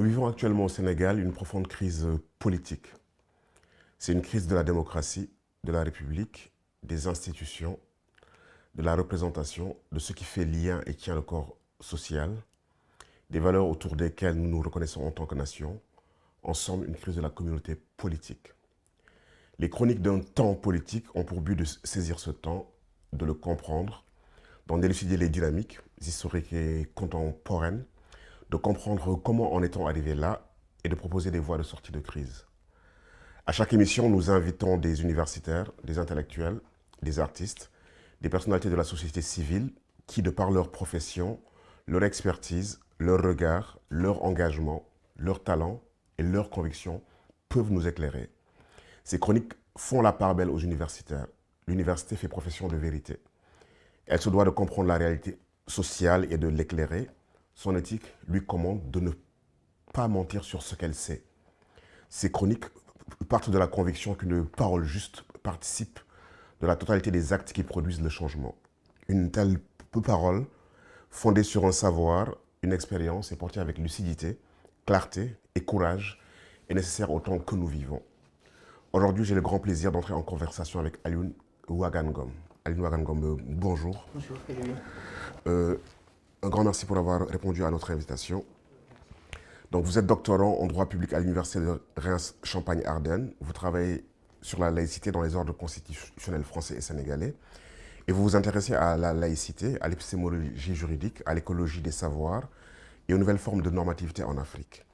Nous vivons actuellement au Sénégal une profonde crise politique. C'est une crise de la démocratie, de la République, des institutions, de la représentation, de ce qui fait lien et tient le corps social, des valeurs autour desquelles nous nous reconnaissons en tant que nation, en somme une crise de la communauté politique. Les chroniques d'un temps politique ont pour but de saisir ce temps, de le comprendre, d'en élucider les dynamiques historiques et contemporaines, de comprendre comment en est-on arrivé là et de proposer des voies de sortie de crise. À chaque émission, nous invitons des universitaires, des intellectuels, des artistes, des personnalités de la société civile qui, de par leur profession, leur expertise, leur regard, leur engagement, leur talent et leurs convictions, peuvent nous éclairer. Ces chroniques font la part belle aux universitaires. L'université fait profession de vérité. Elle se doit de comprendre la réalité sociale et de l'éclairer. Son éthique lui commande de ne pas mentir sur ce qu'elle sait. Ces chroniques partent de la conviction qu'une parole juste participe de la totalité des actes qui produisent le changement. Une telle parole, fondée sur un savoir, une expérience et portée avec lucidité, clarté et courage, est nécessaire autant que nous vivons. Aujourd'hui, j'ai le grand plaisir d'entrer en conversation avec Alioune Ouagane Ngom. Alioune Ouagane Ngom, bonjour. Bonjour, Frédéric. Un grand merci pour avoir répondu à notre invitation. Donc, vous êtes doctorant en droit public à l'Université de Reims-Champagne-Ardenne. Vous travaillez sur la laïcité dans les ordres constitutionnels français et sénégalais. Et vous vous intéressez à la laïcité, à l'épistémologie juridique, à l'écologie des savoirs et aux nouvelles formes de normativité en Afrique.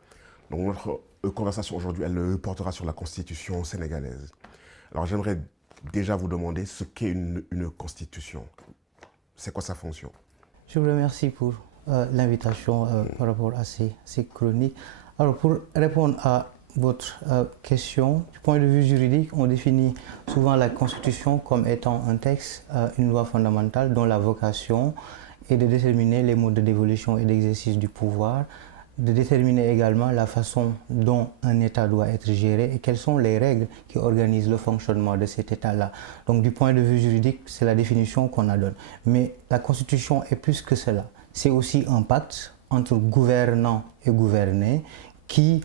Donc, notre conversation aujourd'hui, elle portera sur la constitution sénégalaise. Alors, j'aimerais déjà vous demander ce qu'est une constitution. C'est quoi sa fonction? Je vous remercie pour l'invitation par rapport à ces chroniques. Alors, pour répondre à votre question, du point de vue juridique, on définit souvent la Constitution comme étant un texte, une loi fondamentale dont la vocation est de déterminer les modes d'évolution et d'exercice du pouvoir, de déterminer également la façon dont un État doit être géré et quelles sont les règles qui organisent le fonctionnement de cet État-là. Donc du point de vue juridique, c'est la définition qu'on a donnée. Mais la Constitution est plus que cela. C'est aussi un pacte entre gouvernants et gouvernés qui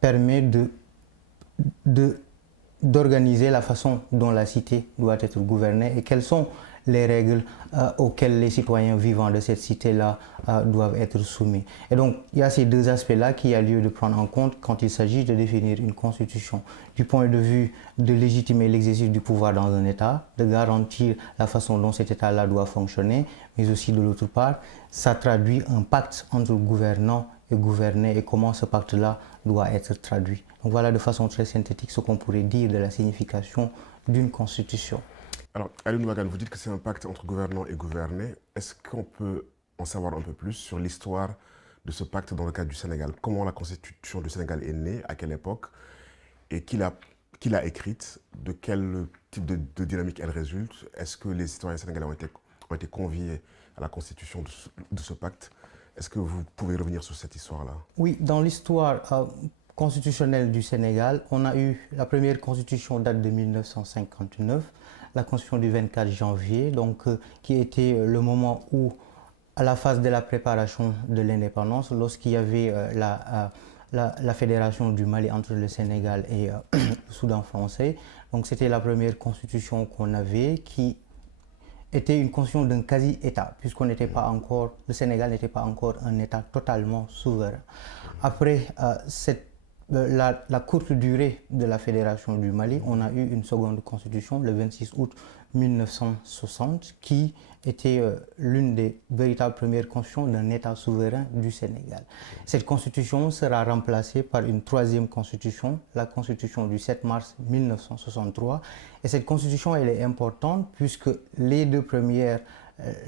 permet d'organiser la façon dont la cité doit être gouvernée et quelles sont les règles auxquelles les citoyens vivant de cette cité-là doivent être soumis. Et donc, il y a ces deux aspects-là qu'il y a lieu de prendre en compte quand il s'agit de définir une constitution. Du point de vue de légitimer l'exercice du pouvoir dans un État, de garantir la façon dont cet État-là doit fonctionner, mais aussi de l'autre part, ça traduit un pacte entre gouvernants et gouvernés et comment ce pacte-là doit être traduit. Donc voilà de façon très synthétique ce qu'on pourrait dire de la signification d'une constitution. Alors, Alioune Ouagane, vous dites que c'est un pacte entre gouvernants et gouvernés. Est-ce qu'on peut en savoir un peu plus sur l'histoire de ce pacte dans le cadre du Sénégal? Comment la constitution du Sénégal est née, à quelle époque, et qui l'a écrite? De quel type de dynamique elle résulte? Est-ce que les citoyens sénégalais ont été conviés à la constitution de ce pacte? Est-ce que vous pouvez revenir sur cette histoire-là? Oui, dans l'histoire constitutionnelle du Sénégal, on a eu la première constitution date de 1959, la constitution du 24 janvier, donc qui était le moment où, à la phase de la préparation de l'indépendance, lorsqu'il y avait la fédération du Mali entre le Sénégal et le Soudan français, donc c'était la première constitution qu'on avait qui était une constitution d'un quasi-État, puisqu'on n'était pas encore, le Sénégal n'était pas encore un État totalement souverain. Après la courte durée de la Fédération du Mali, on a eu une seconde constitution le 26 août 1960 qui était l'une des véritables premières constitutions d'un État souverain du Sénégal. Cette constitution sera remplacée par une troisième constitution, la constitution du 7 mars 1963. Et cette constitution, elle est importante puisque les deux premières,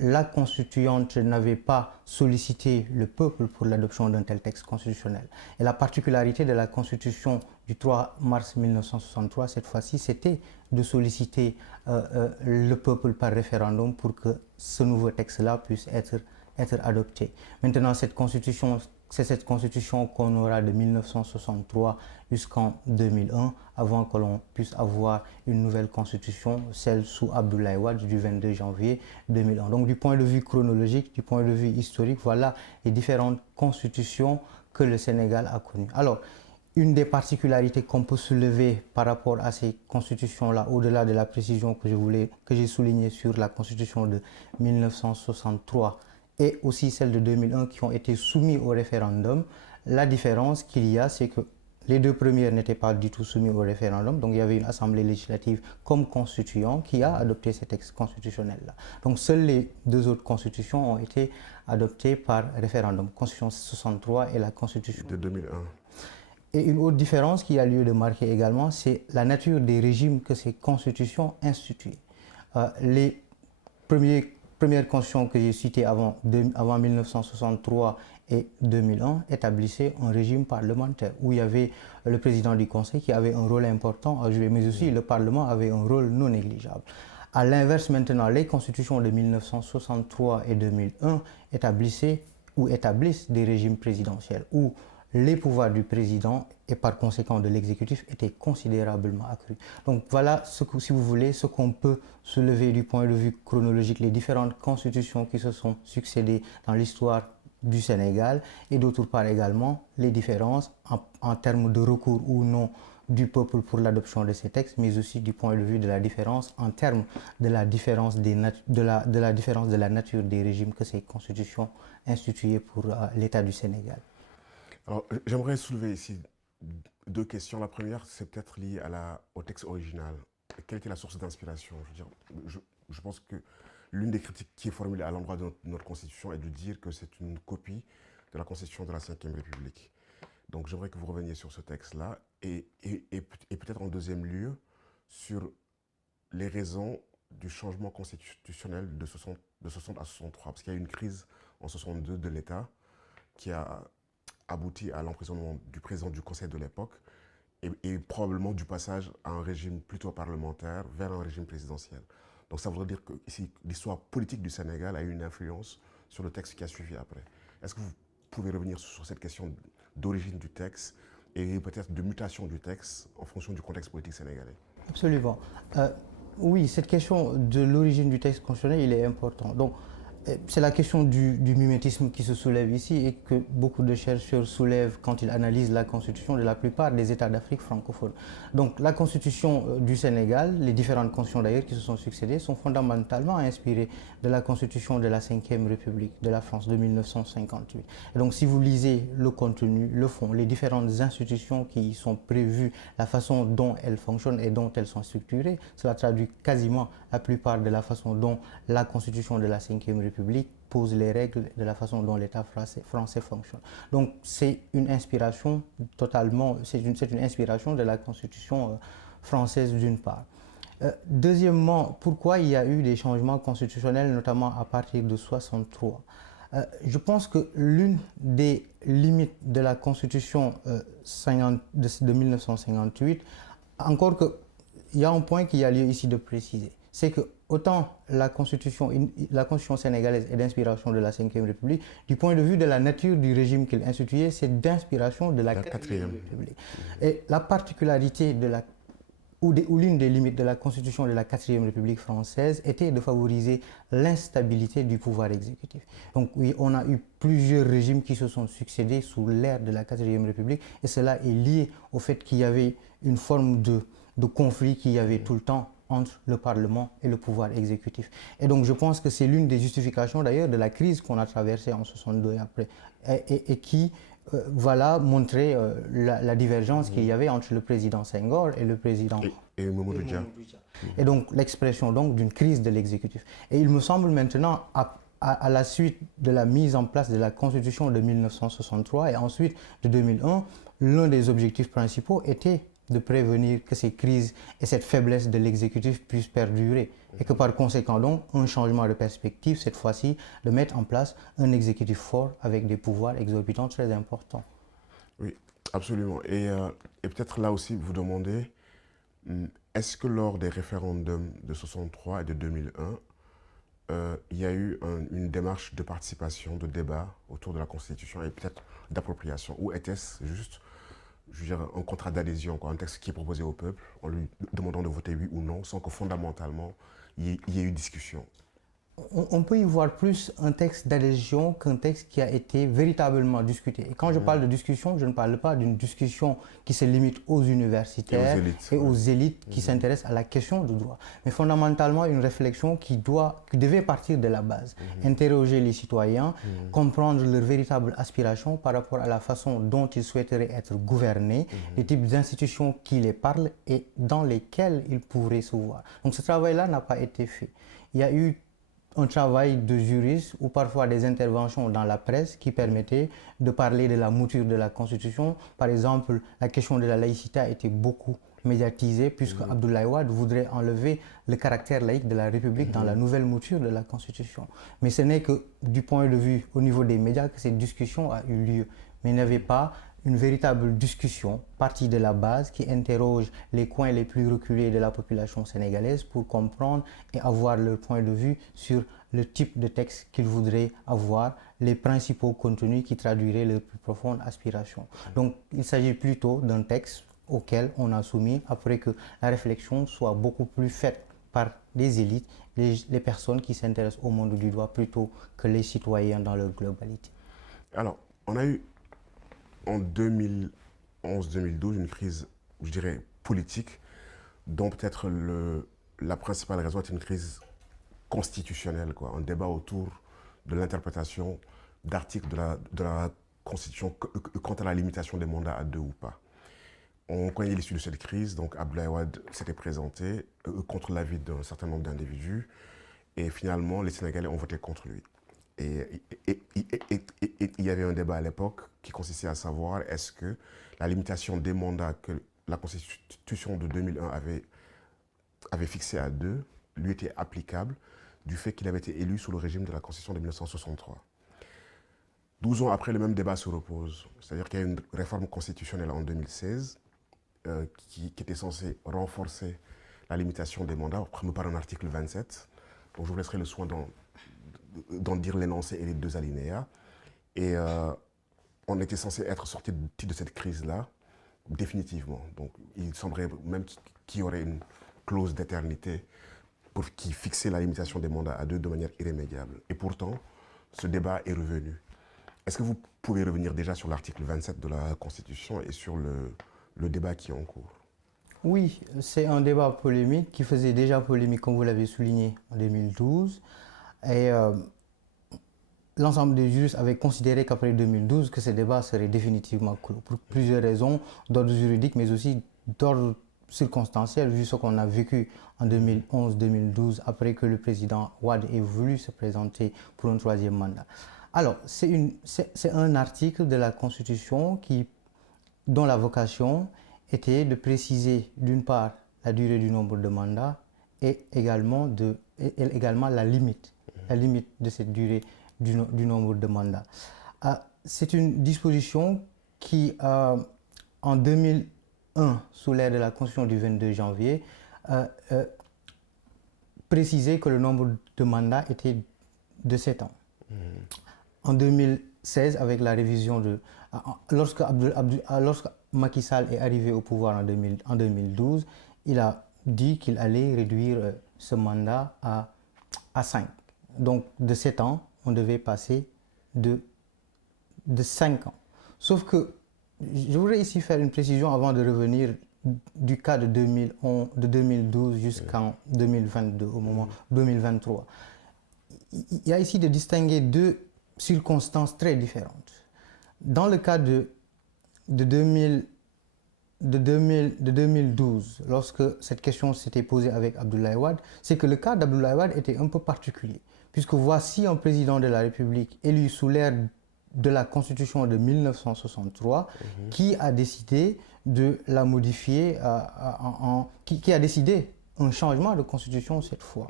la constituante n'avait pas sollicité le peuple pour l'adoption d'un tel texte constitutionnel. Et la particularité de la constitution du 3 mars 1963, cette fois-ci, c'était de solliciter le peuple par référendum pour que ce nouveau texte-là puisse être adopté. Maintenant, c'est cette constitution qu'on aura de 1963 jusqu'en 2001, avant que l'on puisse avoir une nouvelle constitution, celle sous Abdoulaye Wade du 22 janvier 2001. Donc du point de vue chronologique, du point de vue historique, voilà les différentes constitutions que le Sénégal a connues. Alors, une des particularités qu'on peut soulever par rapport à ces constitutions-là, au-delà de la précision que j'ai soulignée sur la constitution de 1963 et aussi celle de 2001 qui ont été soumises au référendum, la différence qu'il y a, c'est que les deux premières n'étaient pas du tout soumises au référendum, donc il y avait une assemblée législative comme constituant qui a adopté ces textes constitutionnels-là. Donc seules les deux autres constitutions ont été adoptées par référendum, Constitution 63 et la Constitution de 2001. Et une autre différence qui a lieu de marquer également, c'est la nature des régimes que ces constitutions instituaient. Les premières constitutions que j'ai citées avant 1963 et 2001 établissaient un régime parlementaire où il y avait le président du Conseil qui avait un rôle important à jouer, mais aussi le Parlement avait un rôle non négligeable. À l'inverse maintenant, les constitutions de 1963 et 2001 établissent des régimes présidentiels où les pouvoirs du président et par conséquent de l'exécutif étaient considérablement accrus. Donc voilà, si vous voulez, ce qu'on peut soulever du point de vue chronologique, les différentes constitutions qui se sont succédées dans l'histoire du Sénégal et d'autre part également les différences en termes de recours ou non du peuple pour l'adoption de ces textes, mais aussi du point de vue de la différence en termes de la différence de la nature des régimes que ces constitutions instituaient pour l'État du Sénégal. Alors, j'aimerais soulever ici deux questions. La première, c'est peut-être lié au texte original. Quelle était la source d'inspiration? Je pense que l'une des critiques qui est formulée à l'endroit de notre Constitution est de dire que c'est une copie de la Constitution de la Ve République. Donc, j'aimerais que vous reveniez sur ce texte-là et peut-être en deuxième lieu sur les raisons du changement constitutionnel de 60 à 63, parce qu'il y a eu une crise en 62 de l'État qui a abouti à l'emprisonnement du président du Conseil de l'époque et probablement du passage à un régime plutôt parlementaire vers un régime présidentiel. Donc ça voudrait dire que ici, l'histoire politique du Sénégal a eu une influence sur le texte qui a suivi après. Est-ce que vous pouvez revenir sur cette question d'origine du texte et peut-être de mutation du texte en fonction du contexte politique sénégalais? Absolument. Oui, cette question de l'origine du texte constitutionnel, il est important. Donc, c'est la question du mimétisme qui se soulève ici et que beaucoup de chercheurs soulèvent quand ils analysent la constitution de la plupart des États d'Afrique francophone. Donc la constitution du Sénégal, les différentes constitutions d'ailleurs qui se sont succédées, sont fondamentalement inspirées de la constitution de la Ve République de la France de 1958. Et donc si vous lisez le contenu, le fond, les différentes institutions qui y sont prévues, la façon dont elles fonctionnent et dont elles sont structurées, cela traduit quasiment la plupart de la façon dont la constitution de la Ve République pose les règles de la façon dont l'État français fonctionne. Donc c'est une inspiration totalement, c'est une inspiration de la Constitution française d'une part. Deuxièmement, pourquoi il y a eu des changements constitutionnels, notamment à partir de 63 ? Je pense que l'une des limites de la Constitution de 1958, encore qu'il y a un point qu'il y a lieu ici de préciser, c'est que autant la constitution sénégalaise est d'inspiration de la Ve République, du point de vue de la nature du régime qu'il instituait, c'est d'inspiration de la Quatrième République. Et la particularité ou l'une des limites de la constitution de la Quatrième République française était de favoriser l'instabilité du pouvoir exécutif. Donc oui, on a eu plusieurs régimes qui se sont succédés sous l'ère de la Quatrième République et cela est lié au fait qu'il y avait une forme de conflit qu'il y avait tout le temps entre le Parlement et le pouvoir exécutif. Et donc je pense que c'est l'une des justifications d'ailleurs de la crise qu'on a traversée en 62 et après, et qui montrait la divergence qu'il y avait entre le président Senghor et le président et Mamadou Dia. Et donc l'expression donc d'une crise de l'exécutif. Et il me semble maintenant, à la suite de la mise en place de la Constitution de 1963 et ensuite de 2001, l'un des objectifs principaux était de prévenir que ces crises et cette faiblesse de l'exécutif puissent perdurer et que par conséquent donc un changement de perspective, cette fois-ci, de mettre en place un exécutif fort avec des pouvoirs exorbitants très importants. Oui, absolument. Et peut-être là aussi vous demandez, est-ce que lors des référendums de 63 et de 2001, il y a eu une démarche de participation, de débat autour de la Constitution et peut-être d'appropriation, ou était-ce juste un contrat d'adhésion, un texte qui est proposé au peuple en lui demandant de voter oui ou non, sans que fondamentalement il y ait eu discussion? on peut y voir plus un texte d'adhésion qu'un texte qui a été véritablement discuté. Et quand je parle de discussion, je ne parle pas d'une discussion qui se limite aux universitaires et aux élites qui s'intéressent à la question du droit, mais fondamentalement une réflexion qui devait partir de la base, interroger les citoyens, comprendre leurs véritables aspirations par rapport à la façon dont ils souhaiteraient être gouvernés, les types d'institutions qui les parlent et dans lesquelles ils pourraient se voir. Donc ce travail-là n'a pas été fait. Il y a eu un travail de juriste ou parfois des interventions dans la presse qui permettaient de parler de la mouture de la Constitution. Par exemple, la question de la laïcité a été beaucoup médiatisée puisque Abdoulaye Wade voudrait enlever le caractère laïque de la République dans la nouvelle mouture de la Constitution. Mais ce n'est que du point de vue au niveau des médias que cette discussion a eu lieu. Mais il n'y avait pas une véritable discussion partie de la base qui interroge les coins les plus reculés de la population sénégalaise pour comprendre et avoir leur point de vue sur le type de texte qu'ils voudraient avoir, les principaux contenus qui traduiraient leurs plus profondes aspirations. Donc il s'agit plutôt d'un texte auquel on a soumis après que la réflexion soit beaucoup plus faite par des élites, les personnes qui s'intéressent au monde du droit plutôt que les citoyens dans leur globalité. Alors, on a eu en 2011-2012 une crise, je dirais, politique, dont peut-être la principale raison est une crise constitutionnelle, quoi, un débat autour de l'interprétation d'articles de la Constitution quant à la limitation des mandats à 2 ou pas. On connaît l'issue de cette crise, donc Abdoulaye Wade s'était présenté contre l'avis d'un certain nombre d'individus, et finalement les Sénégalais ont voté contre lui. Et il y avait un débat à l'époque qui consistait à savoir est-ce que la limitation des mandats que la Constitution de 2001 avait fixée à 2 lui était applicable du fait qu'il avait été élu sous le régime de la Constitution de 1963. 12 ans après, le même débat se repose. C'est-à-dire qu'il y a une réforme constitutionnelle en 2016 qui était censée renforcer la limitation des mandats, prévue par un article 27. Donc je vous laisserai le soin d'en dire l'énoncé et les 2 alinéas. Et on était censé être sorti de cette crise-là définitivement. Donc il semblerait même qu'il y aurait une clause d'éternité qui fixait la limitation des mandats à 2 de manière irrémédiable. Et pourtant, ce débat est revenu. Est-ce que vous pouvez revenir déjà sur l'article 27 de la Constitution et sur le débat qui est en cours? Oui, c'est un débat polémique qui faisait déjà polémique, comme vous l'avez souligné, en 2012. Et l'ensemble des juristes avaient considéré qu'après 2012, que ce débat serait définitivement clos, pour plusieurs raisons, d'ordre juridique, mais aussi d'ordre circonstanciel, vu ce qu'on a vécu en 2011-2012, après que le président Wade ait voulu se présenter pour un 3e mandat. Alors, c'est un article de la Constitution dont la vocation était de préciser, d'une part, la durée du nombre de mandats et également la limite de cette durée du nombre de mandats. C'est une disposition qui, en 2001, sous l'ère de la Constitution du 22 janvier, précisait que le nombre de mandats était de 7 ans. En 2016, avec la révision lorsque Macky Sall est arrivé au pouvoir en 2012, il a dit qu'il allait réduire ce mandat à 5. Donc de 7 ans, on devait passer de 5 ans. Sauf que je voudrais ici faire une précision avant de revenir du cas de 2012 jusqu'en 2022, au moment 2023. Il y a ici de distinguer 2 circonstances très différentes. Dans le cas de 2012, lorsque cette question s'était posée avec Abdoulaye Wade, c'est que le cas d'Abdoulaye Wade était un peu particulier, puisque voici un président de la République élu sous l'ère de la Constitution de 1963 qui a décidé de la modifier, qui a décidé un changement de constitution cette fois,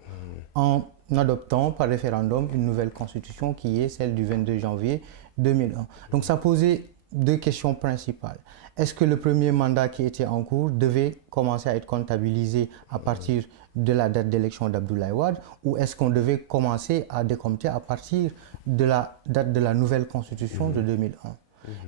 en adoptant par référendum une nouvelle constitution qui est celle du 22 janvier 2001. Donc ça posait 2 questions principales. Est-ce que le premier mandat qui était en cours devait commencer à être comptabilisé à partir de la date d'élection d'Abdoulaye Wade, ou est-ce qu'on devait commencer à décompter à partir de la date de la nouvelle constitution de 2001?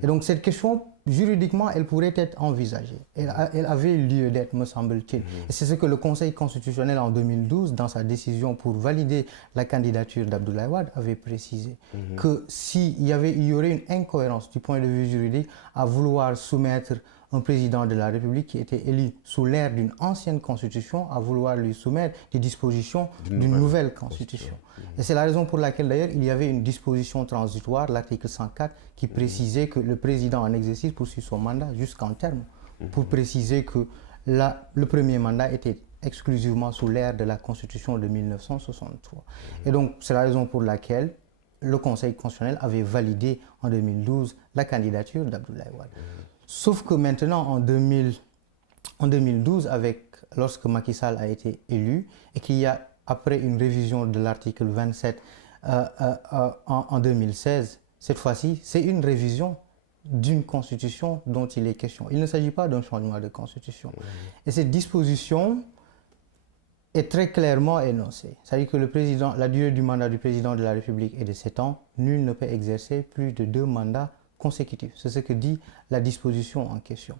Et donc cette question juridiquement, elle pourrait être envisagée. Elle avait lieu d'être, me semble-t-il. Et c'est ce que le Conseil constitutionnel en 2012, dans sa décision pour valider la candidature d'Abdoulaye Wade, avait précisé. Que s'il y aurait une incohérence du point de vue juridique à vouloir soumettre un président de la République qui était élu sous l'ère d'une ancienne constitution à vouloir lui soumettre des dispositions d'une nouvelle constitution. Et c'est la raison pour laquelle d'ailleurs il y avait une disposition transitoire, l'article 104, qui précisait que le président en exercice poursuit son mandat jusqu'en terme, pour préciser que le premier mandat était exclusivement sous l'ère de la constitution de 1963. Et donc c'est la raison pour laquelle le Conseil constitutionnel avait validé en 2012 la candidature d'Abdoulaye Wade. Sauf que maintenant, en 2012, lorsque Macky Sall a été élu, et qu'il y a, après une révision de l'article 27 en 2016, cette fois-ci, c'est une révision d'une constitution dont il est question. Il ne s'agit pas d'un changement de constitution. Et cette disposition est très clairement énoncée. C'est-à-dire que la durée du mandat du président de la République est de 7 ans. Nul ne peut exercer plus de 2 mandats consécutifs. C'est ce que dit la disposition en question.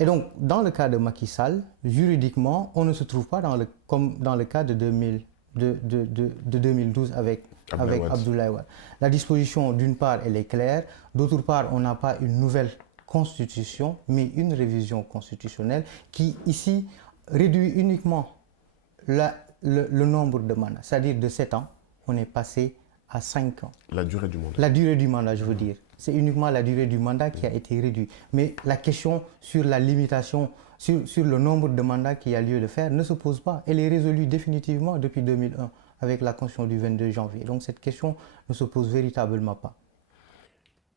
Et donc, dans le cas de Macky Sall, juridiquement, on ne se trouve pas comme dans le cas de 2012 avec Abdoulaye Wade. La disposition, d'une part, elle est claire. D'autre part, on n'a pas une nouvelle constitution, mais une révision constitutionnelle qui, ici, réduit uniquement le nombre de mandats. C'est-à-dire de 7 ans, on est passé à 5 ans. La durée du mandat. La durée du mandat, je veux dire. C'est uniquement la durée du mandat qui a été réduite. Mais la question sur la limitation, sur le nombre de mandats qu'il y a lieu de faire ne se pose pas. Elle est résolue définitivement depuis 2001 avec la Constitution du 22 janvier. Donc cette question ne se pose véritablement pas.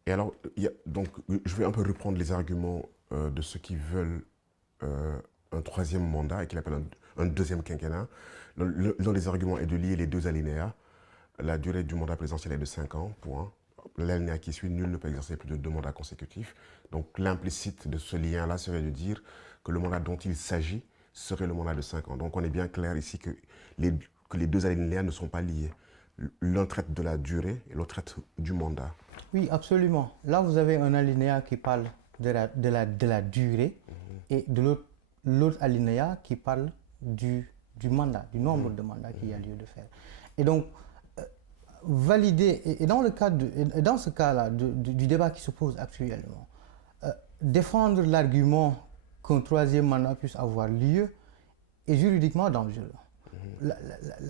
Et alors, donc, je vais un peu reprendre les arguments de ceux qui veulent un troisième mandat et qui l'appellent un deuxième quinquennat. L'un des arguments est de lier les 2 alinéas. La durée du mandat présidentiel est de 5 ans, point. L'alinéa qui suit, nul ne peut exercer plus de 2 mandats consécutifs. Donc l'implicite de ce lien-là serait de dire que le mandat dont il s'agit serait le mandat de 5 ans. Donc on est bien clair ici que les 2 alinéas ne sont pas liés. L'un traite de la durée et l'autre traite du mandat. Oui, absolument. Là, vous avez un alinéa qui parle de la durée et de l'autre alinéa qui parle du mandat, du nombre de mandats qu'il y a lieu de faire. Et donc, valider, et dans ce cas-là du débat qui se pose actuellement, défendre l'argument qu'un troisième mandat puisse avoir lieu est juridiquement dangereux.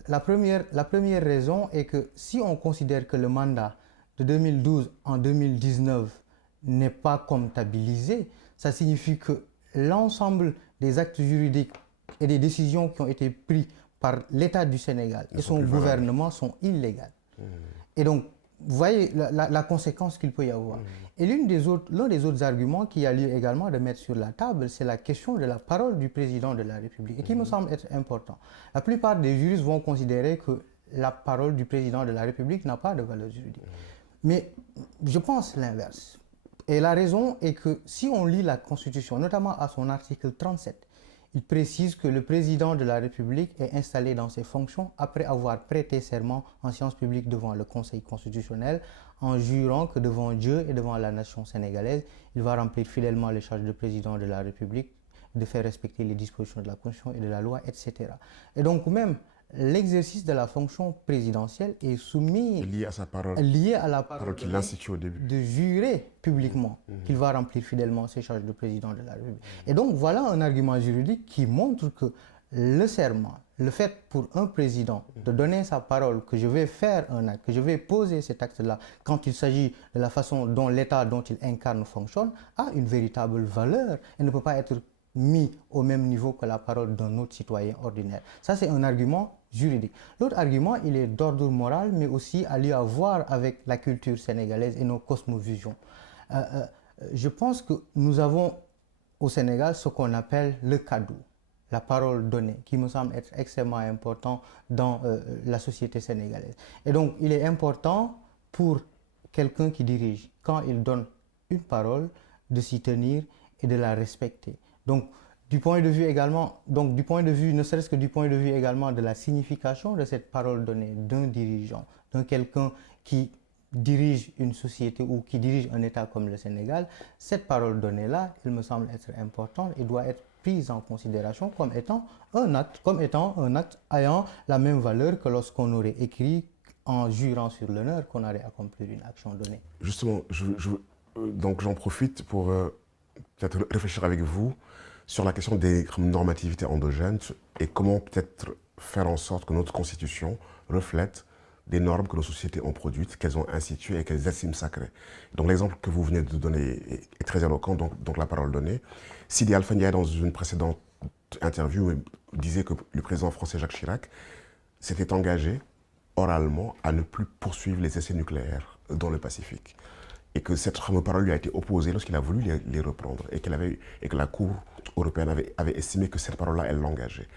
La première raison est que si on considère que le mandat de 2012 en 2019 n'est pas comptabilisé, ça signifie que l'ensemble des actes juridiques et des décisions qui ont été prises par l'État du Sénégal et son gouvernement sont illégales. Et donc, vous voyez la conséquence qu'il peut y avoir. Et l'un des autres arguments qu'il y a lieu également de mettre sur la table, c'est la question de la parole du président de la République, et qui me semble être important. La plupart des juristes vont considérer que la parole du président de la République n'a pas de valeur juridique. Mais je pense l'inverse. Et la raison est que si on lit la Constitution, notamment à son article 37, il précise que le président de la République est installé dans ses fonctions après avoir prêté serment en séance publique devant le Conseil constitutionnel en jurant que devant Dieu et devant la nation sénégalaise, il va remplir fidèlement les charges de président de la République, de faire respecter les dispositions de la Constitution et de la loi, etc. Et donc même l'exercice de la fonction présidentielle est soumis lié à sa parole, la parole qu'il institue au début, de jurer publiquement qu'il va remplir fidèlement ses charges de président de la République. Et donc voilà un argument juridique qui montre que le serment, le fait pour un président de donner sa parole que je vais faire un acte, que je vais poser cet acte-là quand il s'agit de la façon dont l'État dont il incarne fonctionne, a une véritable valeur et ne peut pas être mis au même niveau que la parole d'un autre citoyen ordinaire. Ça, c'est un argument juridique. L'autre argument, il est d'ordre moral, mais aussi à lui avoir avec la culture sénégalaise et nos cosmovisions. Je pense que nous avons au Sénégal ce qu'on appelle le kaddu, la parole donnée, qui me semble être extrêmement important dans la société sénégalaise. Et donc, il est important pour quelqu'un qui dirige, quand il donne une parole, de s'y tenir et de la respecter. Donc, du point de vue également, ne serait-ce que du point de vue également de la signification de cette parole donnée d'un dirigeant, d'un quelqu'un qui dirige une société ou qui dirige un État comme le Sénégal, cette parole donnée-là, elle me semble être importante et doit être prise en considération comme étant un acte ayant la même valeur que lorsqu'on aurait écrit en jurant sur l'honneur qu'on allait accomplir une action donnée. Justement, donc j'en profite pour peut-être réfléchir avec vous sur la question des normativités endogènes et comment peut-être faire en sorte que notre constitution reflète des normes que nos sociétés ont produites, qu'elles ont instituées et qu'elles estiment sacrées. Donc l'exemple que vous venez de donner est très éloquent, donc la parole donnée. Sidi Alpha Ndiaye, dans une précédente interview, disait que le président français Jacques Chirac s'était engagé oralement à ne plus poursuivre les essais nucléaires dans le Pacifique. Et que cette fameuse parole lui a été opposée lorsqu'il a voulu les reprendre et que la Cour européenne avait estimé que cette parole-là, elle l'engageait.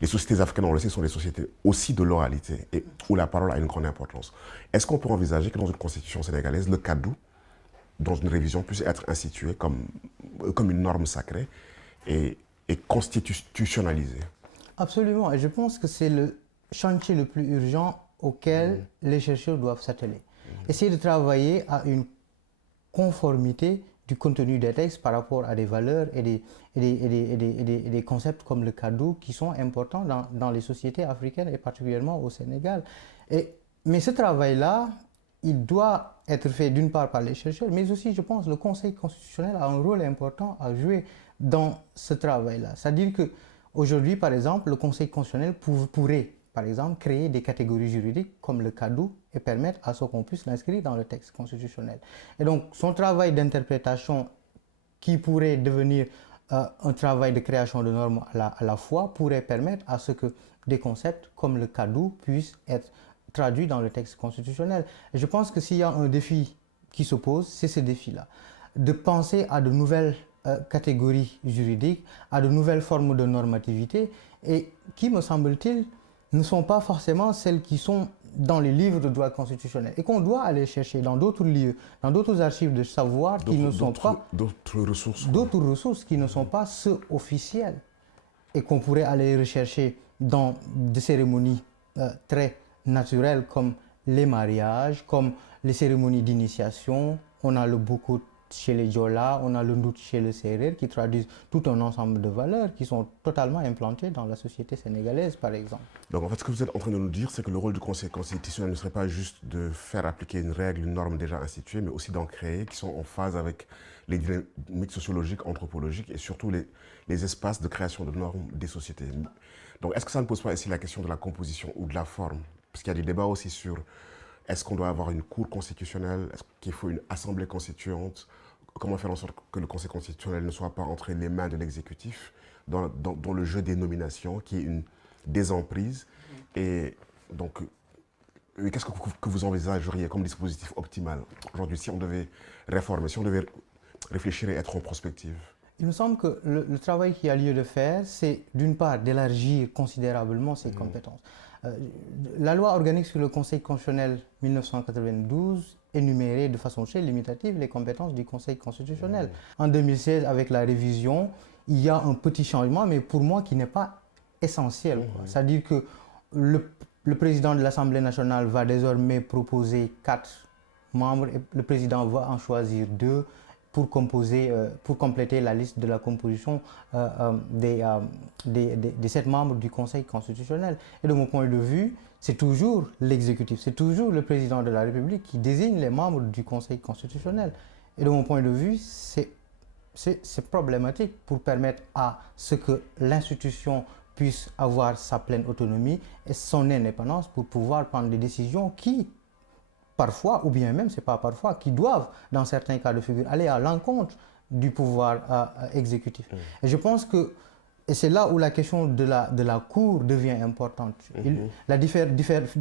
Les sociétés africaines, on le sait, sont des sociétés aussi de l'oralité et où la parole a une grande importance. Est-ce qu'on peut envisager que dans une constitution sénégalaise, le kaddu, dans une révision, puisse être institué comme une norme sacrée et constitutionnalisé? Absolument, et je pense que c'est le chantier le plus urgent auquel les chercheurs doivent s'atteler. Essayer de travailler à une conformité du contenu des textes par rapport à des valeurs et des concepts comme le kaddu qui sont importants dans les sociétés africaines et particulièrement au Sénégal. Mais ce travail-là, il doit être fait d'une part par les chercheurs, mais aussi, je pense, le Conseil constitutionnel a un rôle important à jouer dans ce travail-là. C'est-à-dire qu'aujourd'hui, par exemple, le Conseil constitutionnel pourrait, par exemple, créer des catégories juridiques comme le kaddu et permettre à ce qu'on puisse l'inscrire dans le texte constitutionnel. Et donc, son travail d'interprétation qui pourrait devenir un travail de création de normes à la fois pourrait permettre à ce que des concepts comme le kaddu puissent être traduits dans le texte constitutionnel. Et je pense que s'il y a un défi qui se pose, c'est ce défi-là, de penser à de nouvelles catégories juridiques, à de nouvelles formes de normativité et qui, me semble-t-il, ne sont pas forcément celles qui sont dans les livres de droit constitutionnel et qu'on doit aller chercher dans d'autres lieux, dans d'autres archives de savoir qui ne sont pas d'autres ressources qui ne sont pas ceux officiels et qu'on pourrait aller rechercher dans des cérémonies très naturelles comme les mariages, comme les cérémonies d'initiation. On a le boucout chez les Diola, on a le Ndout chez le Serer qui traduisent tout un ensemble de valeurs qui sont totalement implantées dans la société sénégalaise, par exemple. Donc en fait, ce que vous êtes en train de nous dire, c'est que le rôle du Conseil constitutionnel ne serait pas juste de faire appliquer une règle, une norme déjà instituée, mais aussi d'en créer qui sont en phase avec les dynamiques sociologiques, anthropologiques et surtout les espaces de création de normes des sociétés. Donc est-ce que ça ne pose pas ici la question de la composition ou de la forme? Parce qu'il y a des débats aussi sur est-ce qu'on doit avoir une cour constitutionnelle, est-ce qu'il faut une assemblée constituante? Comment faire en sorte que le Conseil constitutionnel ne soit pas entre les mains de l'exécutif dans le jeu des nominations, qui est une désemprise. Et donc, qu'est-ce que vous envisageriez comme dispositif optimal aujourd'hui si on devait réformer, si on devait réfléchir et être en prospective? Il me semble que le travail qui a lieu de faire, c'est d'une part d'élargir considérablement ses compétences. La loi organique sur le Conseil constitutionnel 1992 énumérait de façon très limitative les compétences du Conseil constitutionnel. En 2016, avec la révision, il y a un petit changement, mais pour moi qui n'est pas essentiel. C'est-à-dire que le président de l'Assemblée nationale va désormais proposer 4 membres et le président va en choisir 2 pour compléter la liste de la composition des 7 membres du Conseil constitutionnel. Et de mon point de vue, c'est toujours l'exécutif, c'est toujours le président de la République qui désigne les membres du Conseil constitutionnel. Et de mon point de vue, c'est problématique pour permettre à ce que l'institution puisse avoir sa pleine autonomie et son indépendance pour pouvoir prendre des décisions qui, parfois, ou bien même, c'est pas parfois, qui doivent, dans certains cas de figure, aller à l'encontre du pouvoir exécutif. Et je pense que, et c'est là où la question de la Cour devient importante.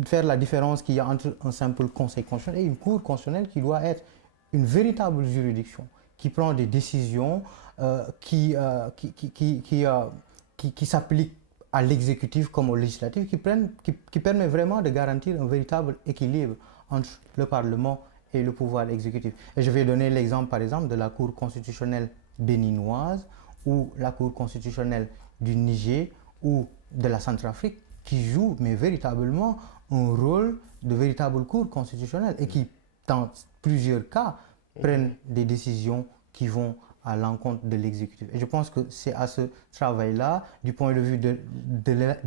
Faire la différence qu'il y a entre un simple Conseil constitutionnel et une Cour constitutionnelle qui doit être une véritable juridiction, qui prend des décisions qui s'appliquent à l'exécutif comme au législatif, qui permet vraiment de garantir un véritable équilibre entre le Parlement et le pouvoir exécutif. Et je vais donner l'exemple, par exemple, de la Cour constitutionnelle béninoise ou la Cour constitutionnelle du Niger ou de la Centrafrique, qui jouent mais véritablement un rôle de véritable Cour constitutionnelle et qui dans plusieurs cas, prennent des décisions qui vont à l'encontre de l'exécutif. Et je pense que c'est à ce travail-là, du point de vue de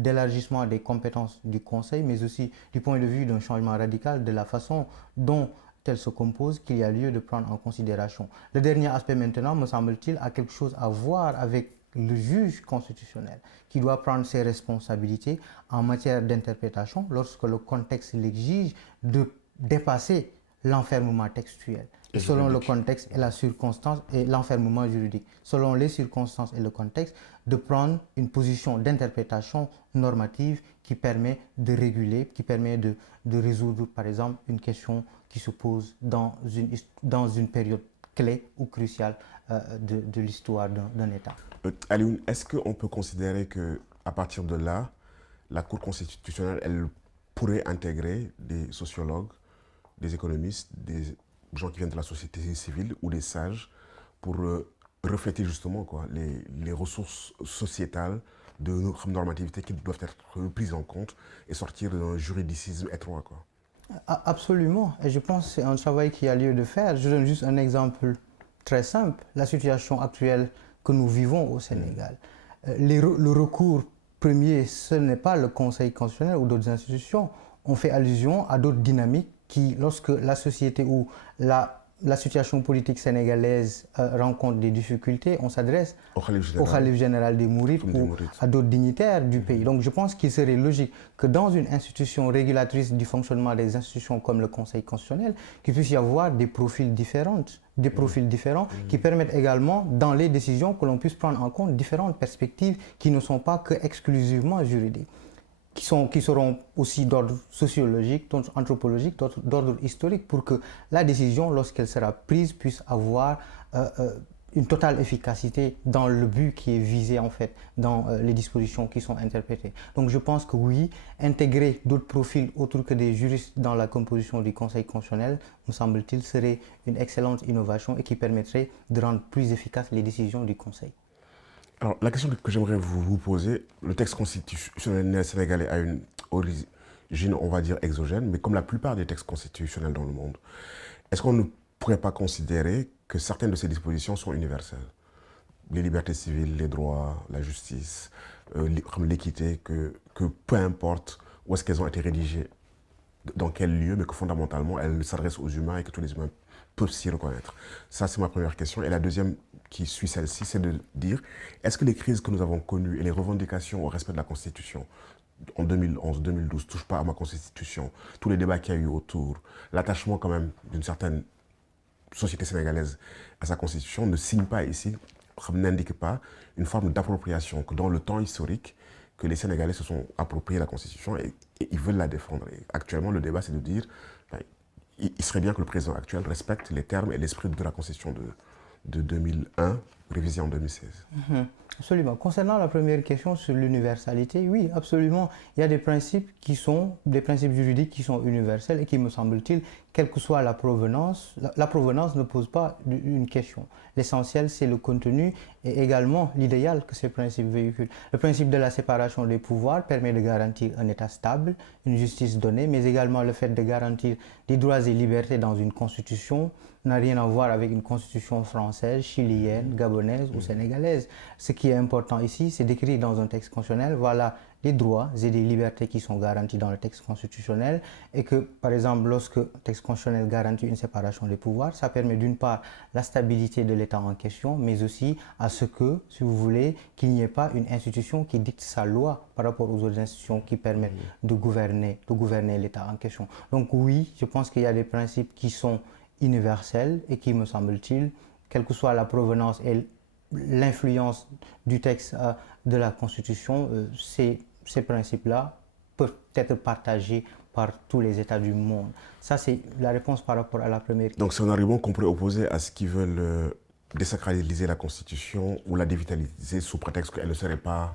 l'élargissement des compétences du Conseil, mais aussi du point de vue d'un changement radical de la façon dont elle se compose, qu'il y a lieu de prendre en considération. Le dernier aspect maintenant, me semble-t-il, a quelque chose à voir avec le juge constitutionnel, qui doit prendre ses responsabilités en matière d'interprétation lorsque le contexte l'exige de dépasser l'enfermement textuel. Et selon le contexte et la circonstance et l'enfermement juridique, selon les circonstances et le contexte, de prendre une position d'interprétation normative qui permet de réguler, qui permet de résoudre, par exemple, une question qui se pose dans une période clé ou cruciale de l'histoire d'un État. Alioune, est-ce qu'on peut considérer qu'à partir de là, la Cour constitutionnelle, elle pourrait intégrer des sociologues, des économistes, des gens qui viennent de la société civile ou des sages pour refléter justement les ressources sociétales de normativité qui doivent être prises en compte et sortir d'un juridicisme étroit, quoi? Absolument. Et je pense que c'est un travail qui a lieu de faire. Je donne juste un exemple très simple. La situation actuelle que nous vivons au Sénégal. Le recours premier, ce n'est pas le Conseil constitutionnel ou d'autres institutions. On fait allusion à d'autres dynamiques qui, lorsque la société ou la situation politique sénégalaise rencontre des difficultés, on s'adresse au Khalife général des Mourides ou à d'autres dignitaires du pays. Donc je pense qu'il serait logique que dans une institution régulatrice du fonctionnement des institutions comme le Conseil constitutionnel, qu'il puisse y avoir des profils différents, qui permettent également, dans les décisions, que l'on puisse prendre en compte différentes perspectives qui ne sont pas que exclusivement juridiques, qui seront aussi d'ordre sociologique, d'ordre anthropologique, d'ordre historique, pour que la décision, lorsqu'elle sera prise, puisse avoir une totale efficacité dans le but qui est visé en fait dans les dispositions qui sont interprétées. Donc je pense que oui, intégrer d'autres profils autres que des juristes dans la composition du Conseil constitutionnel, me semble-t-il, serait une excellente innovation et qui permettrait de rendre plus efficaces les décisions du Conseil. Alors, la question que j'aimerais vous poser, le texte constitutionnel sénégalais a une origine, on va dire, exogène, mais comme la plupart des textes constitutionnels dans le monde, est-ce qu'on ne pourrait pas considérer que certaines de ces dispositions sont universelles? Les libertés civiles, les droits, la justice, l'équité, que peu importe où est-ce qu'elles ont été rédigées, dans quel lieu, mais que fondamentalement, elles s'adressent aux humains et que tous les humains peuvent s'y reconnaître. Ça, c'est ma première question. Et la deuxième, qui suit celle-ci, c'est de dire, est-ce que les crises que nous avons connues et les revendications au respect de la Constitution, en 2011, 2012, touche pas à ma Constitution, tous les débats qu'il y a eu autour, l'attachement quand même d'une certaine société sénégalaise à sa Constitution ne signe pas ici, n'indique pas une forme d'appropriation, que dans le temps historique, que les Sénégalais se sont appropriés la Constitution et ils veulent la défendre. Et actuellement, le débat, c'est de dire il serait bien que le président actuel respecte les termes et l'esprit de la Constitution de 2001, révisée en 2016. Absolument. Concernant la première question sur l'universalité, oui, absolument. Il y a des principes juridiques qui sont universels et qui, me semble-t-il, quelle que soit la provenance ne pose pas une question. L'essentiel, c'est le contenu et également l'idéal que ces principes véhiculent. Le principe de la séparation des pouvoirs permet de garantir un État stable, une justice donnée, mais également le fait de garantir des droits et libertés dans une constitution n'a rien à voir avec une constitution française, chilienne, gabonaise ou sénégalaise. Ce qui est important ici, c'est d'écrire dans un texte constitutionnel, voilà les droits et les libertés qui sont garantis dans le texte constitutionnel et que, par exemple, lorsque le texte constitutionnel garantit une séparation des pouvoirs, ça permet d'une part la stabilité de l'État en question, mais aussi à ce que, si vous voulez, qu'il n'y ait pas une institution qui dicte sa loi par rapport aux autres institutions qui permettent de gouverner l'État en question. Donc oui, je pense qu'il y a des principes qui sont universels et qui, me semble-t-il, quelle que soit la provenance et l'influence du texte de la Constitution, ces principes-là peuvent être partagés par tous les États du monde. Ça, c'est la réponse par rapport à la première question. Donc c'est un argument qu'on pourrait opposer à ceux qui veulent désacraliser la Constitution ou la dévitaliser sous prétexte qu'elle ne serait pas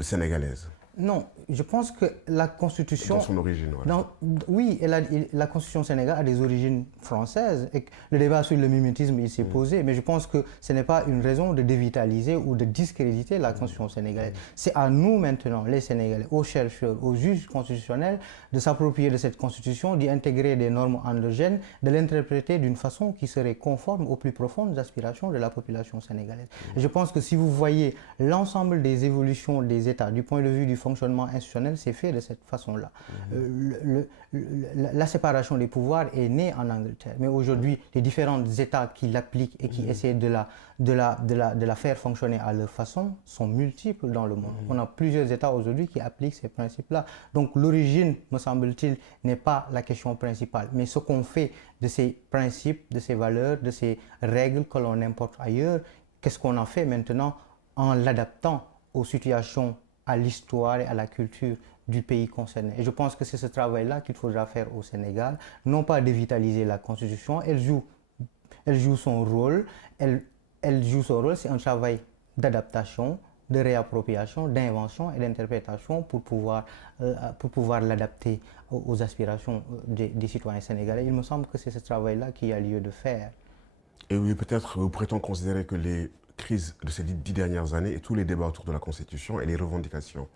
sénégalaise. Non, je pense que la Constitution... Dans son origine, voilà. Oui, la Constitution sénégalaise a des origines françaises. Et le débat sur le mimétisme, il s'est posé, mais je pense que ce n'est pas une raison de dévitaliser ou de discréditer la Constitution sénégalaise. C'est à nous maintenant, les Sénégalais, aux chercheurs, aux juges constitutionnels, de s'approprier de cette Constitution, d'y intégrer des normes endogènes, de l'interpréter d'une façon qui serait conforme aux plus profondes aspirations de la population sénégalaise. Et je pense que si vous voyez l'ensemble des évolutions des États, du point de vue du fonctionnement institutionnel, c'est fait de cette façon-là. La séparation des pouvoirs est née en Angleterre, mais aujourd'hui, les différents États qui l'appliquent et qui essaient de la faire fonctionner à leur façon sont multiples dans le monde. On a plusieurs États aujourd'hui qui appliquent ces principes-là. Donc l'origine, me semble-t-il, n'est pas la question principale, mais ce qu'on fait de ces principes, de ces valeurs, de ces règles que l'on importe ailleurs, qu'est-ce qu'on en fait maintenant en l'adaptant aux situations, à l'histoire et à la culture du pays concerné. Et je pense que c'est ce travail-là qu'il faudra faire au Sénégal, non pas dévitaliser la Constitution, elle joue son rôle, c'est un travail d'adaptation, de réappropriation, d'invention et d'interprétation pour pouvoir l'adapter aux aspirations des citoyens sénégalais. Il me semble que c'est ce travail-là qu'il y a lieu de faire. Et oui, peut-être pourrait-on considérer que les crises de ces 10 dernières années et tous les débats autour de la Constitution et les revendications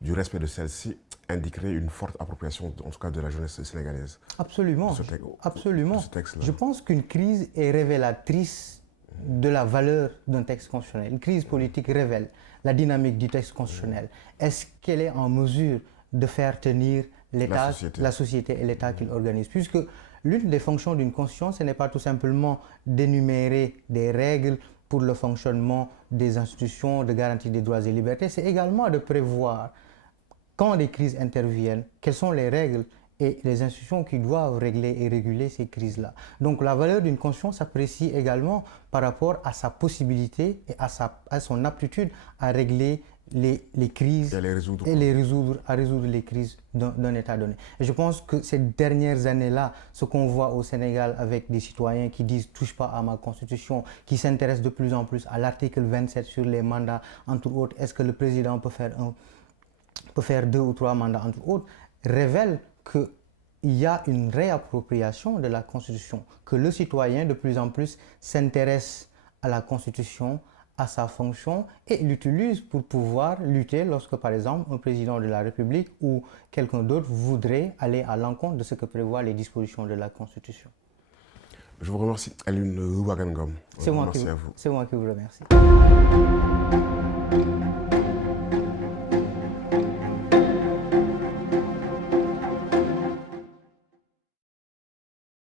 du respect de celle-ci indiqueraient une forte appropriation, en tout cas de la jeunesse sénégalaise. Absolument, absolument. Je pense qu'une crise est révélatrice de la valeur d'un texte constitutionnel. Une crise politique révèle la dynamique du texte constitutionnel. Est-ce qu'elle est en mesure de faire tenir l'État, la société et l'État qu'il organise? Puisque l'une des fonctions d'une constitution, ce n'est pas tout simplement d'énumérer des règles pour le fonctionnement des institutions, de garantir des droits et libertés, c'est également de prévoir, quand des crises interviennent, quelles sont les règles et les institutions qui doivent régler et réguler ces crises-là. Donc la valeur d'une constitution s'apprécie également par rapport à sa possibilité et à son aptitude à régler les crises à résoudre les crises d'un État donné. Et je pense que ces dernières années-là, ce qu'on voit au Sénégal avec des citoyens qui disent « touche pas à ma constitution », qui s'intéressent de plus en plus à l'article 27 sur les mandats, entre autres, est-ce que le président peut faire 2 ou 3 mandats, entre autres, révèle qu'il y a une réappropriation de la Constitution, que le citoyen de plus en plus s'intéresse à la Constitution, à sa fonction et l'utilise pour pouvoir lutter lorsque, par exemple, un président de la République ou quelqu'un d'autre voudrait aller à l'encontre de ce que prévoient les dispositions de la Constitution. Je vous remercie, Alioune Ouagane Ngom. C'est moi qui vous remercie.